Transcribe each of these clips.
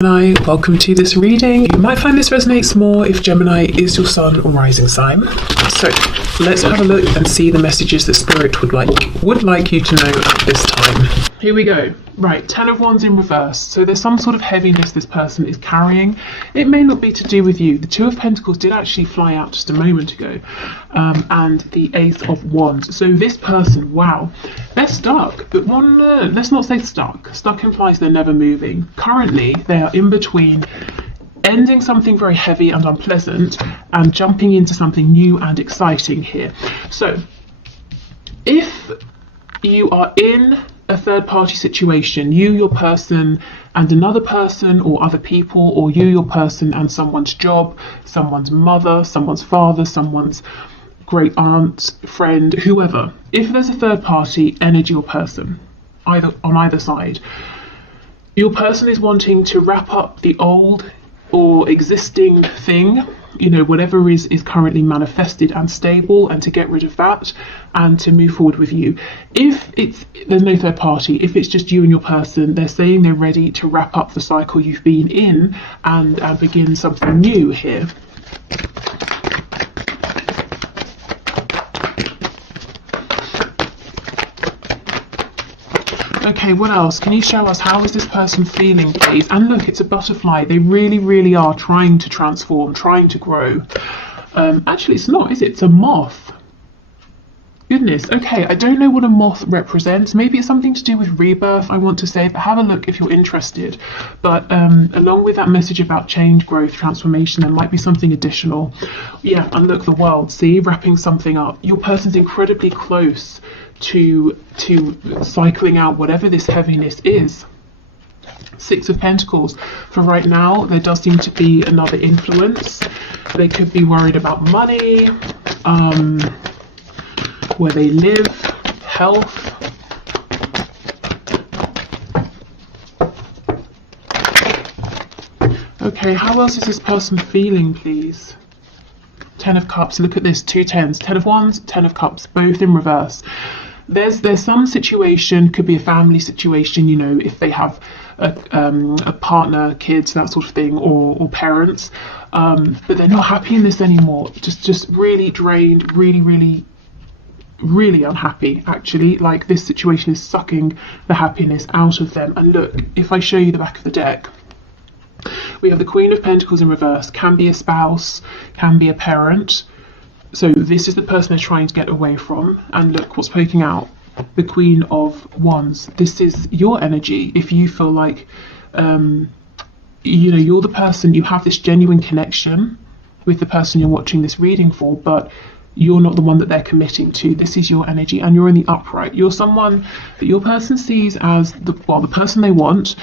Gemini, welcome to this reading. You might find this resonates more if Gemini is your sun or rising sign. So let's have a look and see the messages that Spirit would like you to know at this time. Here we go. Right, 10 of Wands in reverse. So there's some sort of heaviness this person is carrying. It may not be to do with you. The 2 of Pentacles did actually fly out just a moment ago. And the Ace of Wands. So this person, wow, they're stuck. But let's not say stuck. Stuck implies they're never moving. Currently, they are in between ending something very heavy and unpleasant and jumping into something new and exciting here. So if you are in a third-party situation, you, your person, and another person, or other people, or you, your person, and someone's job, someone's mother, someone's father, someone's great aunt, friend, whoever. If there's a third-party energy or person, on either side, your person is wanting to wrap up the old or existing thing, you know, whatever is currently manifested and stable, and to get rid of that and to move forward with you. If there's no third party, if it's just you and your person, they're saying they're ready to wrap up the cycle you've been in and begin something new here. Okay, what else? Can you show us how is this person feeling, please? And look, it's a butterfly. They really, really are trying to transform, trying to grow. Actually, it's not, is it? It's a moth. Goodness. Okay, I don't know what a moth represents. Maybe it's something to do with rebirth, I want to say, but have a look if you're interested. But along with that message about change, growth, transformation, there might be something additional. Yeah, and look, the world, see, wrapping something up. Your person's incredibly close to cycling out whatever this heaviness is. 6 of Pentacles. For right now, there does seem to be another influence. They could be worried about money, where they live, health. Okay, how else is this person feeling, please? 10 of Cups. Look at this, 2 tens. 10 of Wands, 10 of Cups, both in reverse. There's some situation, could be a family situation, you know, if they have a partner, kids, that sort of thing, or parents, but they're not happy in this anymore. Just really drained, really unhappy, actually. Like, this situation is sucking the happiness out of them. And look, if I show you the back of the deck, we have the Queen of Pentacles in reverse. Can be a spouse, can be a parent. So this is the person they're trying to get away from. And look what's poking out, the Queen of Wands. This is your energy. If you feel like, you know, you're the person, you have this genuine connection with the person you're watching this reading for, but you're not the one that they're committing to. This is your energy, and you're in the upright. You're someone that your person sees as the person they want.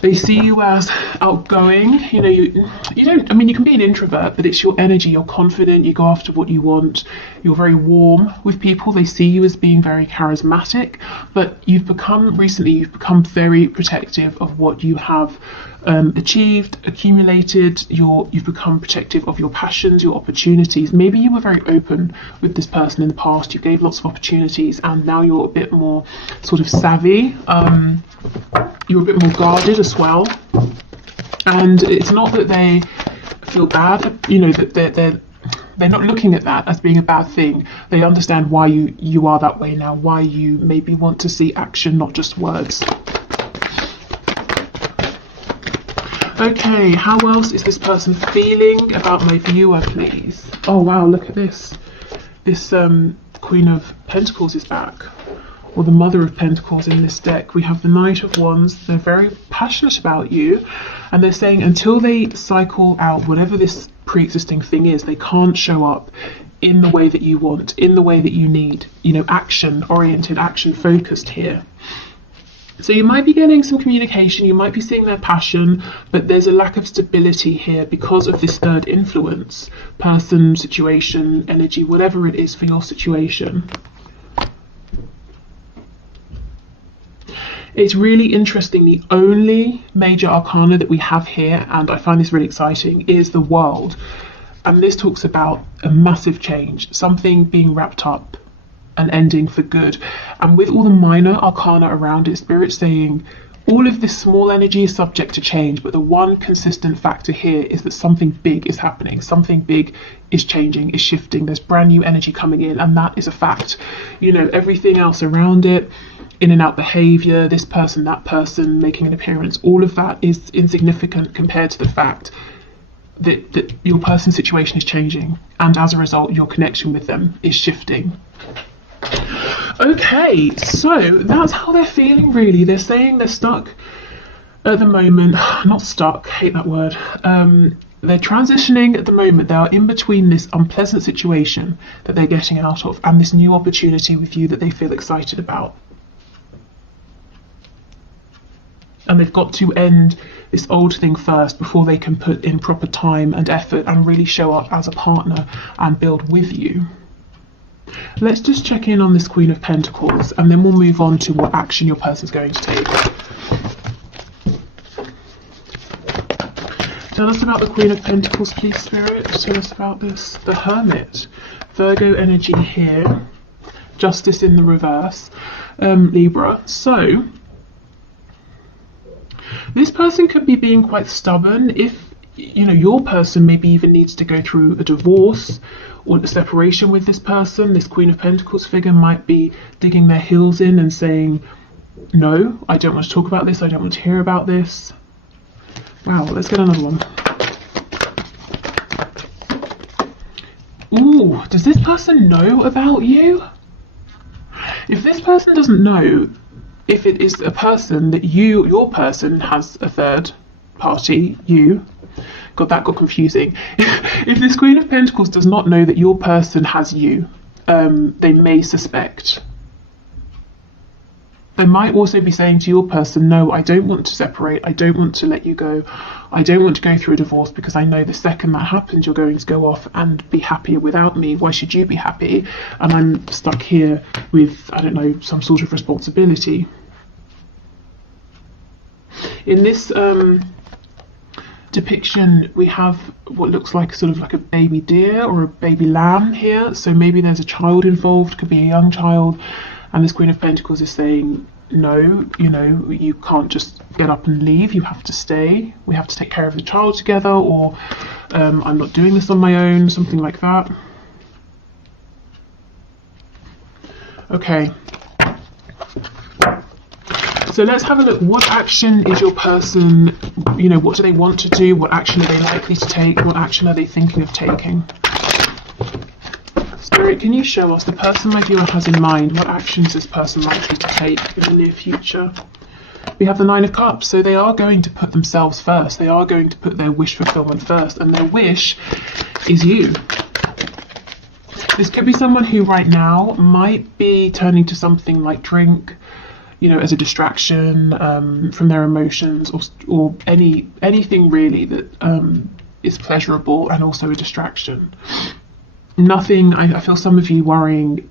They see you as outgoing, you know, you don't, I mean, you can be an introvert, but it's your energy, you're confident, you go after what you want, you're very warm with people, they see you as being very charismatic, but recently you've become very protective of what you have achieved, accumulated. You've become protective of your passions, your opportunities. Maybe you were very open with this person in the past, you gave lots of opportunities, and now you're a bit more sort of savvy. You're a bit more guarded as well, and it's not that they feel bad, you know, that they're not looking at that as being a bad thing. They understand why you are that way now, why you maybe want to see action, not just words. Okay, how else is this person feeling about my viewer, please? Oh wow, look at this. This Queen of Pentacles is back, or the Mother of Pentacles in this deck. We have the Knight of Wands. They're very passionate about you, and they're saying until they cycle out whatever this pre-existing thing is, they can't show up in the way that you want, in the way that you need, you know, action oriented, action focused here. So you might be getting some communication, you might be seeing their passion, but there's a lack of stability here because of this third influence, person, situation, energy, whatever it is for your situation. It's really interesting. The only major arcana that we have here, and I find this really exciting, is the World. And this talks about a massive change, something being wrapped up, an ending for good. And with all the minor arcana around it, Spirit's saying all of this small energy is subject to change, but the one consistent factor here is that something big is happening, something big is changing, is shifting, there's brand new energy coming in, and that is a fact. You know, everything else around it, in and out behavior, this person, that person making an appearance, all of that is insignificant compared to the fact that your person's situation is changing, and as a result your connection with them is shifting. Okay, so that's how they're feeling really. They're saying they're stuck at the moment. Not stuck, hate that word. They're transitioning at the moment. They are in between this unpleasant situation that they're getting out of and this new opportunity with you that they feel excited about. And they've got to end this old thing first before they can put in proper time and effort and really show up as a partner and build with you. Let's just check in on this Queen of Pentacles, and then we'll move on to what action your person's going to take. Tell us about the Queen of Pentacles, please, Spirit. Tell us about this. The Hermit. Virgo energy here. Justice in the reverse. Libra. So, this person could be being quite stubborn. If, you know, your person maybe even needs to go through a divorce or a separation with this person, this Queen of Pentacles figure might be digging their heels in and saying, no, I don't want to talk about this, I don't want to hear about this. Wow, let's get another one. Ooh, does this person know about you? If this person doesn't know, if it is a person that your person has a third party, you, God, that got confusing. If this Queen of Pentacles does not know that your person has you, they may suspect. They might also be saying to your person, no, I don't want to separate, I don't want to let you go, I don't want to go through a divorce, because I know the second that happens you're going to go off and be happier without me. Why should you be happy? And I'm stuck here with, I don't know, some sort of responsibility. In this depiction, we have what looks like sort of like a baby deer or a baby lamb here. So maybe there's a child involved, could be a young child, and this Queen of Pentacles is saying, no, you know, you can't just get up and leave, you have to stay, we have to take care of the child together, or I'm not doing this on my own, something like that. Okay. So let's have a look. What action is your person, you know, what do they want to do? What action are they likely to take? What action are they thinking of taking? Spirit, can you show us the person my viewer has in mind? What actions is this person likely to take in the near future? We have the Nine of Cups, so they are going to put themselves first. They are going to put their wish fulfillment first, and their wish is you. This could be someone who right now might be turning to something like drink, you know, as a distraction from their emotions, or anything really that is pleasurable and also a distraction. Nothing, I feel some of you worrying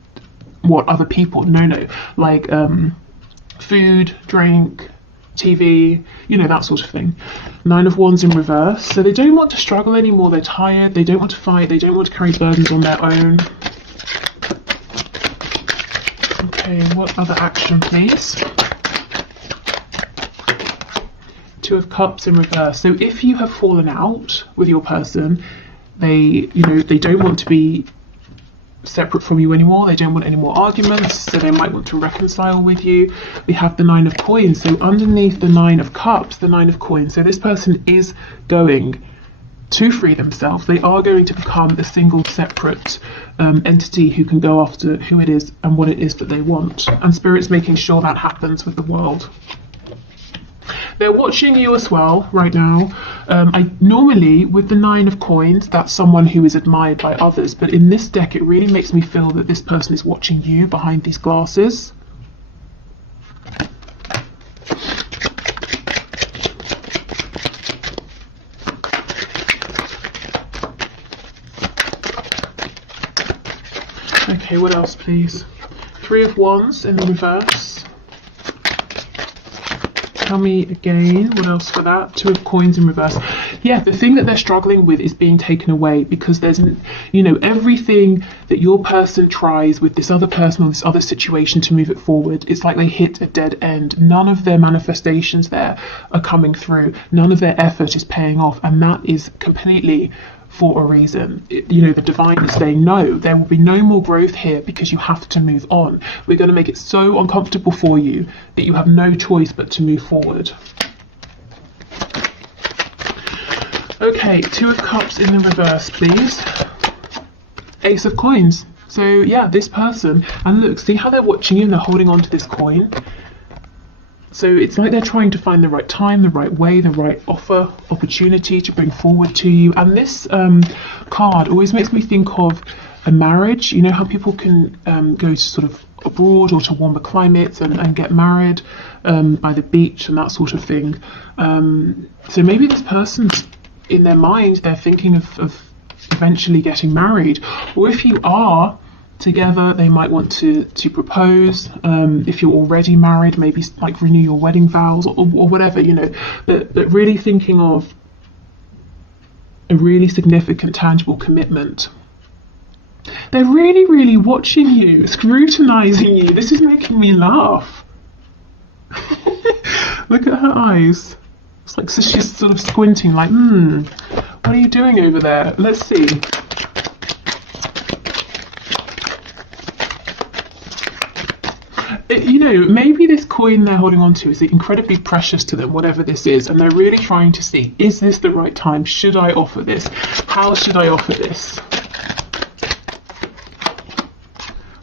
what other people, no, like food, drink, TV, you know, that sort of thing. Nine of Wands in reverse. So they don't want to struggle anymore, they're tired, they don't want to fight, they don't want to carry burdens on their own. Okay, what other action, please? Two of Cups in reverse. So if you have fallen out with your person, they don't want to be separate from you anymore, they don't want any more arguments, so they might want to reconcile with you. We have the Nine of Coins. So underneath the Nine of Cups, the Nine of Coins. So this person is going to free themselves. They are going to become a single separate entity who can go after who it is and what it is that they want. And Spirit's making sure that happens with the world. They're watching you as well right now. I normally, with the Nine of Coins, that's someone who is admired by others. But in this deck, it really makes me feel that this person is watching you behind these glasses. Okay, what else, please? Three of Wands in the reverse. Tell me again, what else for that? Two of Coins in reverse. Yeah, the thing that they're struggling with is being taken away, because there's, you know, everything that your person tries with this other person or this other situation to move it forward, it's like they hit a dead end. None of their manifestations there are coming through. None of their effort is paying off, and that is completely for a reason. You know, the divine is saying, no, there will be no more growth here because you have to move on. We're going to make it so uncomfortable for you that you have no choice but to move forward. Okay, Two of Cups in the reverse, please. Ace of Coins. So yeah, this person, and look, see how they're watching you and they're holding on to this coin. So it's like they're trying to find the right time, the right way, the right offer, opportunity to bring forward to you. And this card always makes me think of a marriage. You know how people can go to sort of abroad or to warmer climates and get married by the beach and that sort of thing. So maybe this person's, in their mind, they're thinking of eventually getting married. Or if you are together, they might want to propose. If you're already married, maybe like renew your wedding vows or whatever, you know, but really thinking of a really significant, tangible commitment. They're really, really watching you, scrutinizing you. This is making me laugh. Look at her eyes. It's like, so she's sort of squinting like, what are you doing over there? Let's see. You know, maybe this coin they're holding on to is incredibly precious to them, whatever this is, and they're really trying to see, is this the right time? Should I offer this? How should I offer this?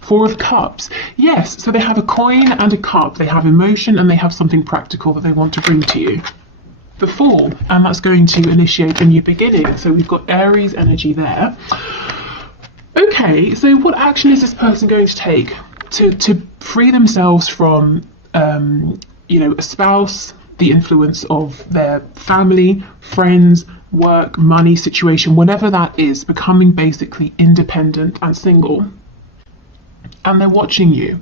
Four of Cups. Yes, so they have a coin and a cup. They have emotion and they have something practical that they want to bring to you. The Fool, and that's going to initiate a new beginning. So we've got Aries energy there. Okay, so what action is this person going to take to free themselves from, you know, a spouse, the influence of their family, friends, work, money situation, whatever that is, becoming basically independent and single? And they're watching you.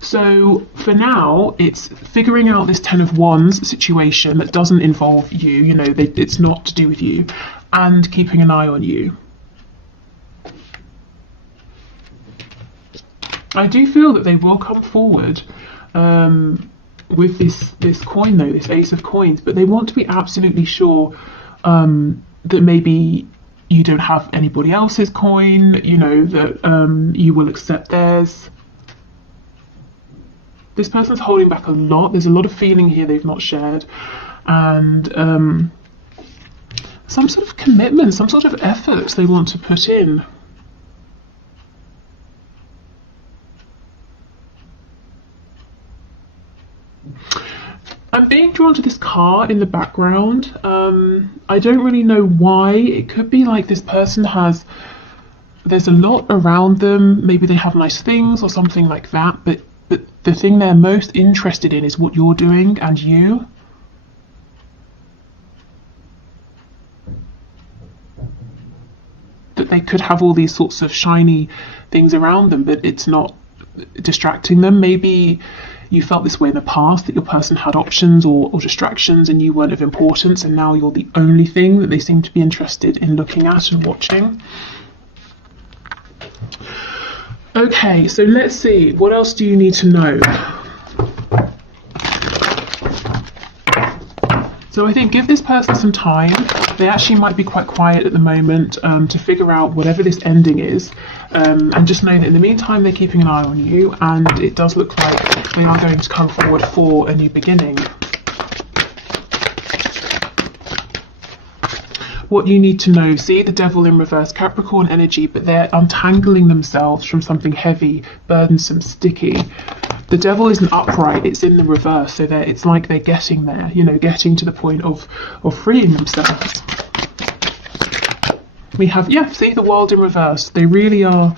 So for now, it's figuring out this Ten of Wands situation that doesn't involve you, you know, it's not to do with you, and keeping an eye on you. I do feel that they will come forward with this coin though, this Ace of Coins, but they want to be absolutely sure that maybe you don't have anybody else's coin, you know, that you will accept theirs. This person's holding back a lot. There's a lot of feeling here they've not shared, and some sort of commitment, some sort of effort they want to put in. I'm being drawn to this car in the background. I don't really know why. It could be like this person there's a lot around them. Maybe they have nice things or something like that, but the thing they're most interested in is what you're doing and you. That they could have all these sorts of shiny things around them, but it's not distracting them. Maybe you felt this way in the past, that your person had options or distractions and you weren't of importance, and now you're the only thing that they seem to be interested in looking at and watching. Okay, so let's see, what else do you need to know? So I think give this person some time. They actually might be quite quiet at the moment to figure out whatever this ending is. And just know that in the meantime, they're keeping an eye on you, and it does look like they are going to come forward for a new beginning. What you need to know, see the Devil in reverse, Capricorn energy, but they're untangling themselves from something heavy, burdensome, sticky. The Devil isn't upright, it's in the reverse, so it's like they're getting there, you know, getting to the point of freeing themselves. We have, yeah, see the World in reverse. They really are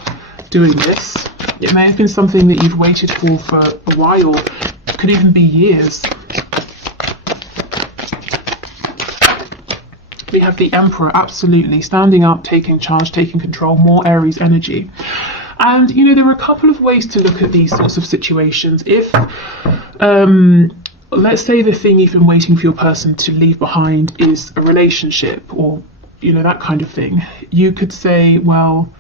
doing this. It may have been something that you've waited for a while. It could even be years. We have the Emperor, absolutely, standing up, taking charge, taking control, more Aries energy. And, you know, there are a couple of ways to look at these sorts of situations. If let's say the thing you've been waiting for your person to leave behind is a relationship, or that kind of thing. You could say, well,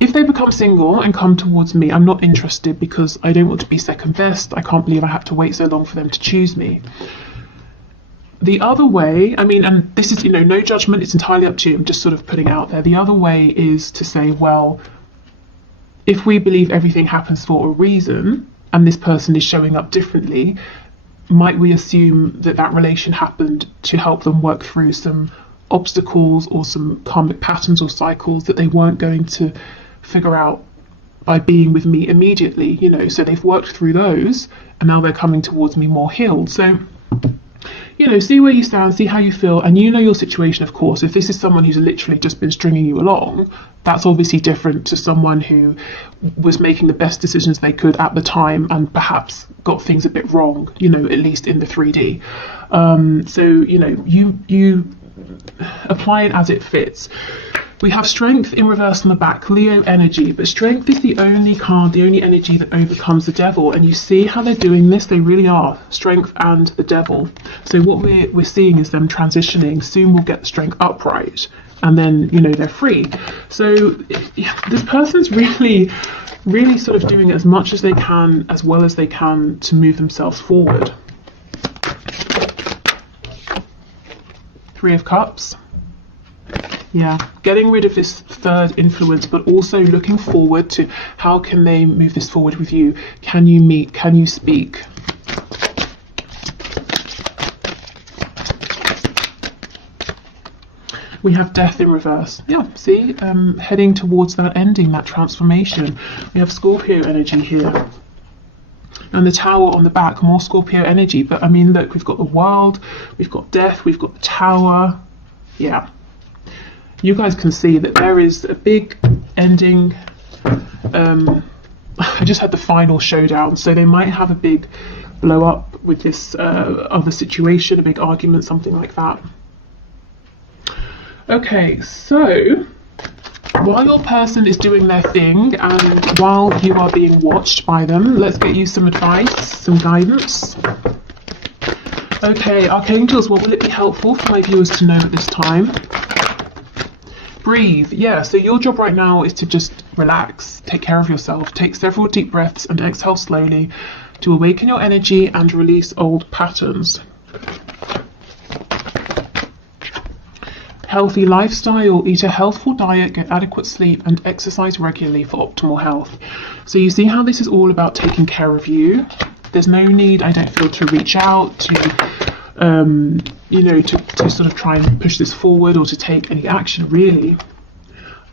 if they become single and come towards me, I'm not interested because I don't want to be second best. I can't believe I had to wait so long for them to choose me. The other way, and this is, no judgment, it's entirely up to you. I'm just sort of putting out there. The other way is to say, well, if we believe everything happens for a reason and this person is showing up differently, might we assume that relation happened to help them work through some obstacles or some karmic patterns or cycles that they weren't going to figure out by being with me immediately, so they've worked through those and now they're coming towards me more healed. So, see where you stand, see how you feel, and your situation, of course. If this is someone who's literally just been stringing you along, that's obviously different to someone who was making the best decisions they could at the time and perhaps got things a bit wrong, at least in the 3D. So, you apply it as it fits. We have Strength in reverse on the back, Leo energy, but Strength is the only card, the only energy that overcomes the Devil. And you see how they're doing this? They really are, Strength and the Devil. So what we're seeing is them transitioning. Soon we'll get the Strength upright, and then, they're free. So this person's really, really sort of doing as much as they can, as well as they can, to move themselves forward. 3 of Cups. Yeah, getting rid of this third influence, but also looking forward to how can they move this forward with you. Can you meet? Can you speak? We have Death in reverse. Yeah, see, heading towards that ending, that transformation. We have Scorpio energy here. And the Tower on the back, more Scorpio energy. But look, we've got the World, we've got Death, we've got the Tower. Yeah. You guys can see that there is a big ending. I just had the final showdown, so they might have a big blow up with this other situation, a big argument, something like that. Okay, so while your person is doing their thing and while you are being watched by them, let's get you some advice, some guidance. Okay, Archangels, what will it be helpful for my viewers to know at this time? Breathe. Yeah, so your job right now is to just relax, take care of yourself, take several deep breaths and exhale slowly to awaken your energy and release old patterns. Healthy lifestyle, eat a healthful diet, get adequate sleep and exercise regularly for optimal health. So you see how this is all about taking care of you. There's no need, I don't feel, to reach out, to to sort of try and push this forward or to take any action, really.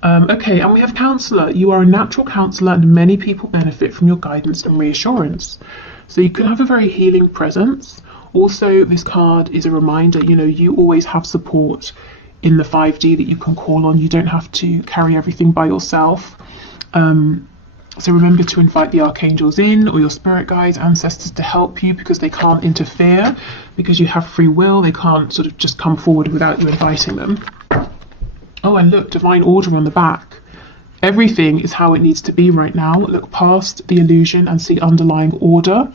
Okay, and we have Counselor. You are a natural counsellor and many people benefit from your guidance and reassurance. So you can have a very healing presence. Also, this card is a reminder, you always have support in the 5D that you can call on. You don't have to carry everything by yourself. So remember to invite the archangels in, or your spirit guides, ancestors, to help you, because they can't interfere, because you have free will. They can't sort of just come forward without you inviting them. Oh, and look, divine order on the back. Everything is how it needs to be right now. Look past the illusion and see underlying order.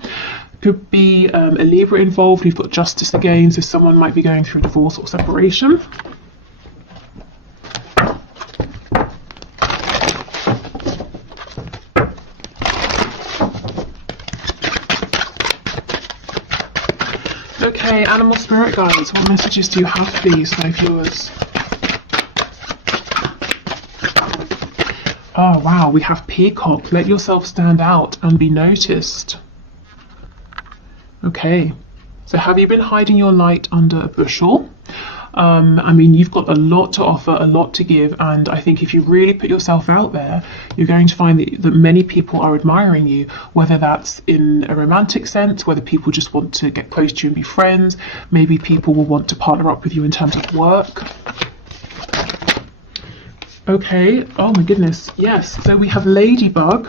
Could be a Libra involved. We've got justice again, so someone might be going through divorce or separation. Okay, animal spirit guides, what messages do you have for these, my viewers? Oh wow, we have Peacock. Let yourself stand out and be noticed. Okay, so have you been hiding your light under a bushel? You've got a lot to offer, a lot to give, and I think if you really put yourself out there, you're going to find that many people are admiring you, whether that's in a romantic sense, whether people just want to get close to you and be friends, maybe people will want to partner up with you in terms of work. Okay, oh my goodness, yes, so we have Ladybug.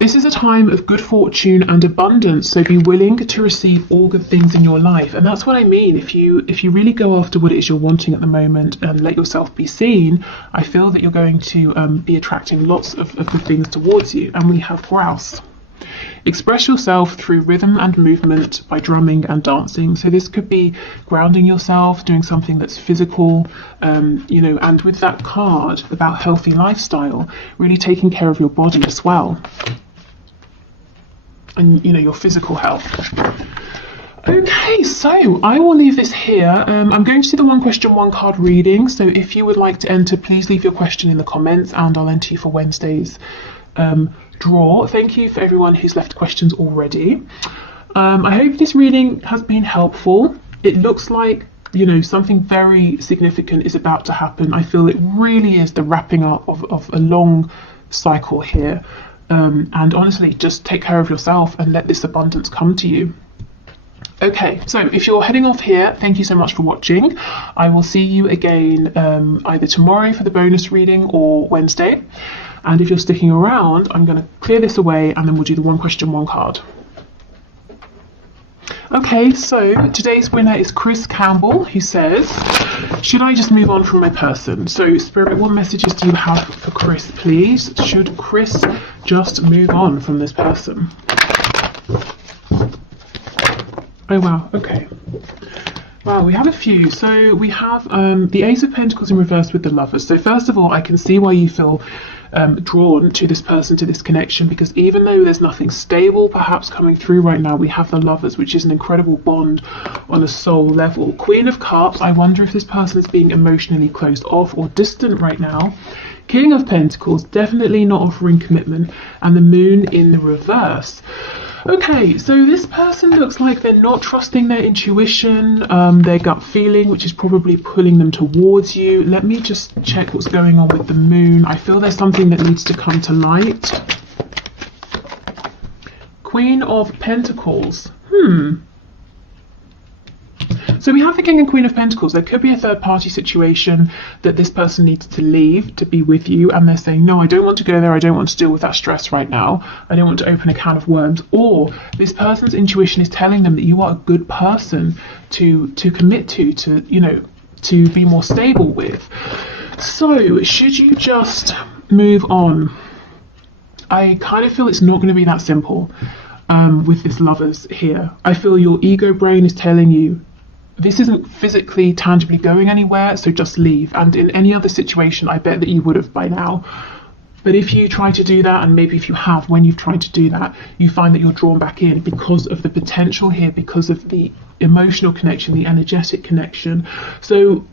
This is a time of good fortune and abundance, so be willing to receive all good things in your life. And that's what I mean. If you really go after what it is you're wanting at the moment and let yourself be seen, I feel that you're going to be attracting lots of good things towards you. And we have Grouse. Express yourself through rhythm and movement by drumming and dancing. So this could be grounding yourself, doing something that's physical, you know, and with that card about healthy lifestyle, really taking care of your body as well. And, you know, your physical health. Okay, so I will leave this here. I'm going to do the one question, one card reading. So if you would like to enter, please leave your question in the comments and I'll enter you for Wednesday's draw. Thank you for everyone who's left questions already. I hope this reading has been helpful. It looks like, you know, something very significant is about to happen. I feel it really is the wrapping up of a long cycle here. And honestly, just take care of yourself and let this abundance come to you. Okay, so if you're heading off here, thank you so much for watching. I will see you again either tomorrow for the bonus reading or Wednesday. And if you're sticking around, I'm going to clear this away and then we'll do the one question, one card. Okay, so today's winner is Chris Campbell, who says, should I just move on from my person? So Spirit, what messages do you have for Chris, please? Should Chris just move on from this person? Oh wow, okay. Wow, we have a few. So we have the Ace of Pentacles in reverse with the Lovers. So first of all, I can see why you feel drawn to this person, to this connection, because even though there's nothing stable perhaps coming through right now, we have the Lovers, which is an incredible bond on a soul level. Queen of Cups, I wonder if this person is being emotionally closed off or distant right now. King of Pentacles, definitely not offering commitment, and the Moon in the reverse. Okay, so this person looks like they're not trusting their intuition, their gut feeling, which is probably pulling them towards you. Let me just check what's going on with the Moon. I feel there's something that needs to come to light. Queen of Pentacles. So we have the King and Queen of Pentacles. There could be a third party situation that this person needs to leave to be with you, and they're saying, no, I don't want to go there, I don't want to deal with that stress right now, I don't want to open a can of worms. Or this person's intuition is telling them that you are a good person to commit to, you know, to be more stable with. So should you just move on? I kind of feel it's not going to be that simple with this Lovers here. I feel your ego brain is telling you, this isn't physically, tangibly going anywhere, so just leave. And in any other situation, I bet that you would have by now. But if you try to do that, and maybe if you have, when you've tried to do that, you find that you're drawn back in because of the potential here, because of the emotional connection, the energetic connection. So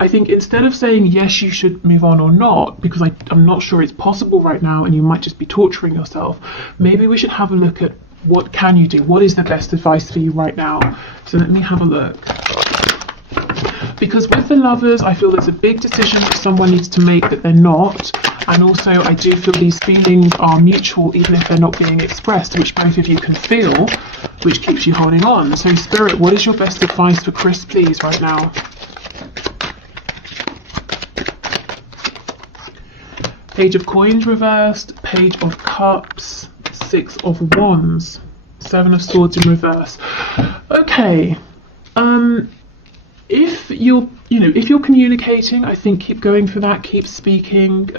I think instead of saying, yes, you should move on or not, because I'm not sure it's possible right now, and you might just be torturing yourself, maybe we should have a look at what can you do? What is the best advice for you right now? So let me have a look. Because with the Lovers, I feel there's a big decision that someone needs to make that they're not. And also I do feel these feelings are mutual, even if they're not being expressed, which both of you can feel, which keeps you holding on. So Spirit, what is your best advice for Chris, please, right now? Page of Coins reversed, Page of Cups, Six of Wands, Seven of Swords in reverse. Okay, if you're communicating, I think keep going for that, keep speaking.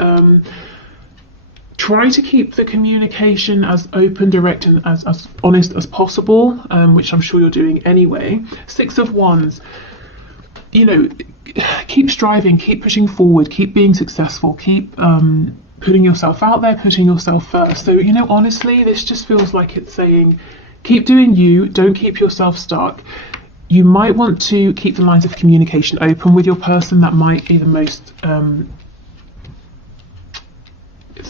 Try to keep the communication as open, direct, and as honest as possible, which I'm sure you're doing anyway. Six of Wands, you know, keep striving, keep pushing forward, keep being successful, keep putting yourself out there, putting yourself first. So, you know, honestly, this just feels like it's saying, keep doing you, don't keep yourself stuck. You might want to keep the lines of communication open with your person. That might be the most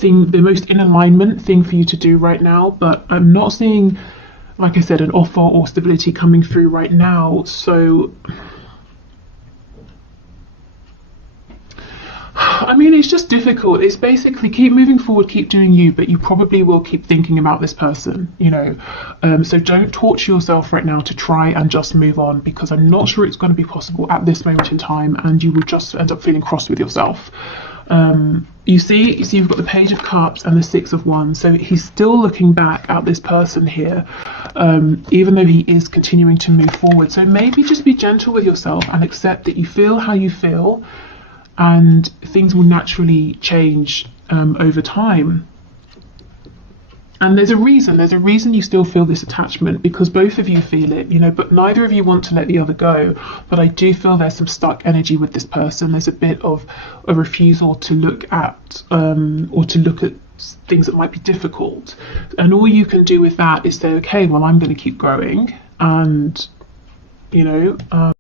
the most in alignment thing for you to do right now. But I'm not seeing, like I said, an offer or stability coming through right now. So I mean, it's just difficult. It's basically keep moving forward, keep doing you, but you probably will keep thinking about this person, you know. So don't torture yourself right now to try and just move on, because I'm not sure it's going to be possible at this moment in time, and you will just end up feeling cross with yourself. You see you've got the Page of Cups and the Six of Wands, so he's still looking back at this person here, even though he is continuing to move forward. So maybe just be gentle with yourself and accept that you feel how you feel, and things will naturally change over time. And there's a reason you still feel this attachment, because both of you feel it, you know, but neither of you want to let the other go. But I do feel there's some stuck energy with this person. There's a bit of a refusal to look at things that might be difficult. And all you can do with that is say, okay, well, I'm going to keep growing, and, you know,